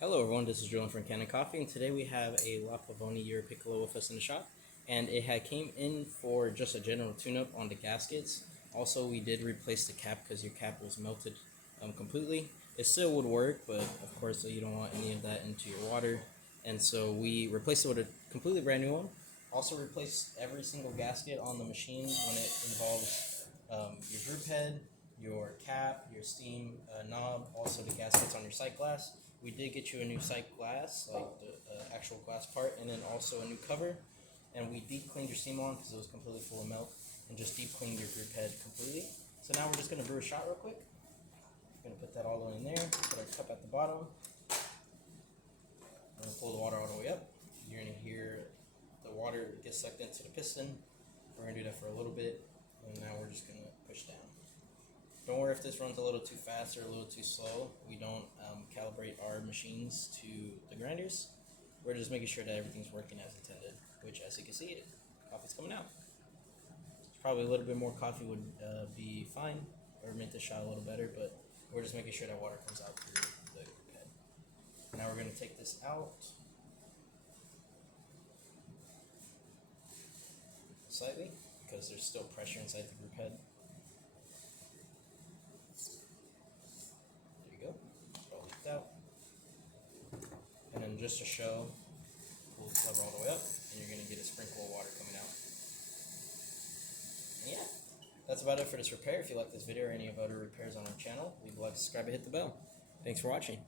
Hello everyone, this is Julian from Kanen Coffee, and today we have a La Pavoni Euro Piccolo with us in the shop, and it had came in for just a general tune-up on the gaskets. Also, we did replace the cap because your cap was melted completely. It still would work, but of course you don't want any of that into your water, and so we replaced it with a completely brand new one. Also replaced every single gasket on the machine when it involves your group head, your cap, your steam knob, also the gaskets on your sight glass. We did get you a new sight glass, like the actual glass part, and then also a new cover. And we deep cleaned your steam alarm because it was completely full of milk, and just deep cleaned your group head completely. So now we're just going to brew a shot real quick. We're going to put that all the way in there, put our cup at the bottom. We're going to pull the water all the way up. You're going to hear the water get sucked into the piston. We're going to do that for a little bit, and now we're just going to push down. Don't worry if this runs a little too fast or a little too slow. We don't calibrate our machines to the grinders. We're just making sure that everything's working as intended, which, as you can see, coffee's coming out. Probably a little bit more coffee would be fine, or make the shot a little better, but we're just making sure that water comes out through the group head. Now we're going to take this out slightly, because there's still pressure inside the group head. Out, and then just to show, pull the cover all the way up, and you're going to get a sprinkle of water coming out. And yeah, that's about it for this repair. If you like this video or any of other repairs on our channel, leave a like, subscribe, and hit the bell. Thanks for watching.